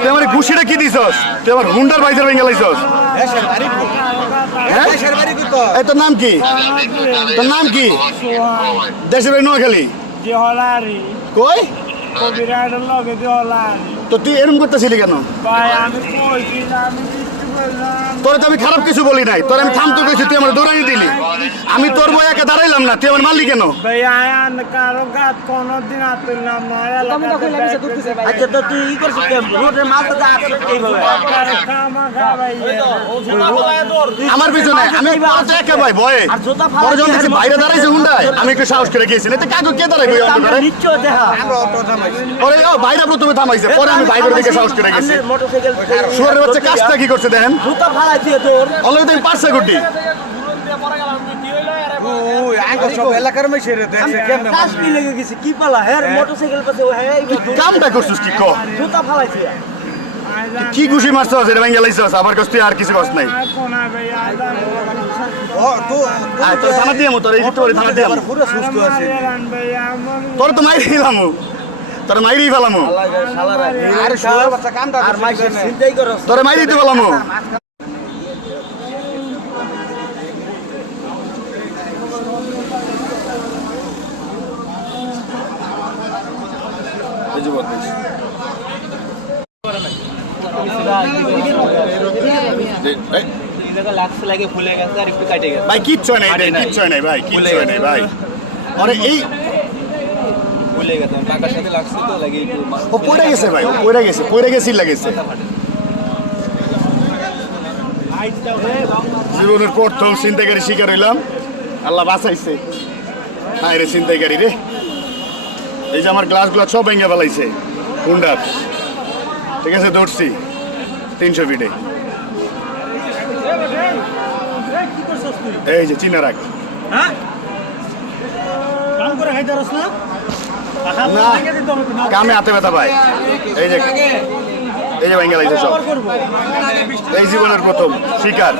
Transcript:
তুই আমার ঘুষিটা কি দিছস? তুই আমার হুন্ডার বাইসার ভেঙে লাইছস। এই তোর নাম কি? তোর নাম কি? দেশের বাড়ি নোয়াখালী। কই? তো তুই এরকম করতেছিলি কেন? তোরে তো আমি খারাপ কিছু বলি নাই, তোর আমি থামতে গেছি, তুই আমার দৌড়ানি দিলি। আমি তোর বই একা দাঁড়াইলাম না, তুই আমার মারলি কেন? আচ্ছা তো তুই ই করছিস রোডের মাঝে যা আসছিস এইভাবে আমার পিছনে আমি পরে একা ভাই ভয়ে পরে যখন দেখছি বাইরে দাঁড়াইছে হুন্ডায়, আমি একটু সাহস করে গেছি, না তো কাকু কে দাঁড়াইবে আমরা নিশ্চয় দেখা ওরে ও বাইরে প্রথমে থামাইছে, পরে আমি বাইরে দিকে সাহস করে গেছি। মোটরসাইকেল শুয়ারের বাচ্চা কাজটা কি করছে দেখেন, জুতা ফালাইছে তোর অলরেডি তুমি পারছে গুটি কাজ কি লেগে গেছে কি পালা হ্যাঁ মোটরসাইকেল পাশে কামটা করছিস কি কো? জুতা ফালাইছে কি ঘুষি মারছস এটা ভেঙে লাইছস, আমার কাছ থেকে আর কিছু কষ্ট নাই। আয় তোর থানা দিয়ে তোর এই তোর থানা দিয়ে পুরো সুস্থ আছে তোর তো মাইরি দিলাম, তোর মাইরি ফেলাম, আর শালার বাচ্চা কামটা আর মাইছে চিন্তাই করছ তোর মাইরি দিতে ফেলাম। ভাই কিচ্ছু নাই, কিচ্ছু নাই ভাই, কিচ্ছু নাই ভাই। আরে এই ও পড়ে গেছে ভাই, ও পড়ে গেছি লাগেছে। জীবনের প্রথম ছিনতাইকারী শিকার হইলাম, আল্লাহ বাঁচাইছে। হ্যাঁ রে ছিনতাইকারী রে, এই যে আমার গ্লাসগুলো সব ভেঙে ফেলাইছে হুন্ডার। ঠিক আছে ধরছি 300 ফিটে। এই যে চিনা রাখ না, কামে হাতে ব্যথা ভাই। এই যে ভেঙে লাইছে সব, এই জীবনের প্রথম শিকার।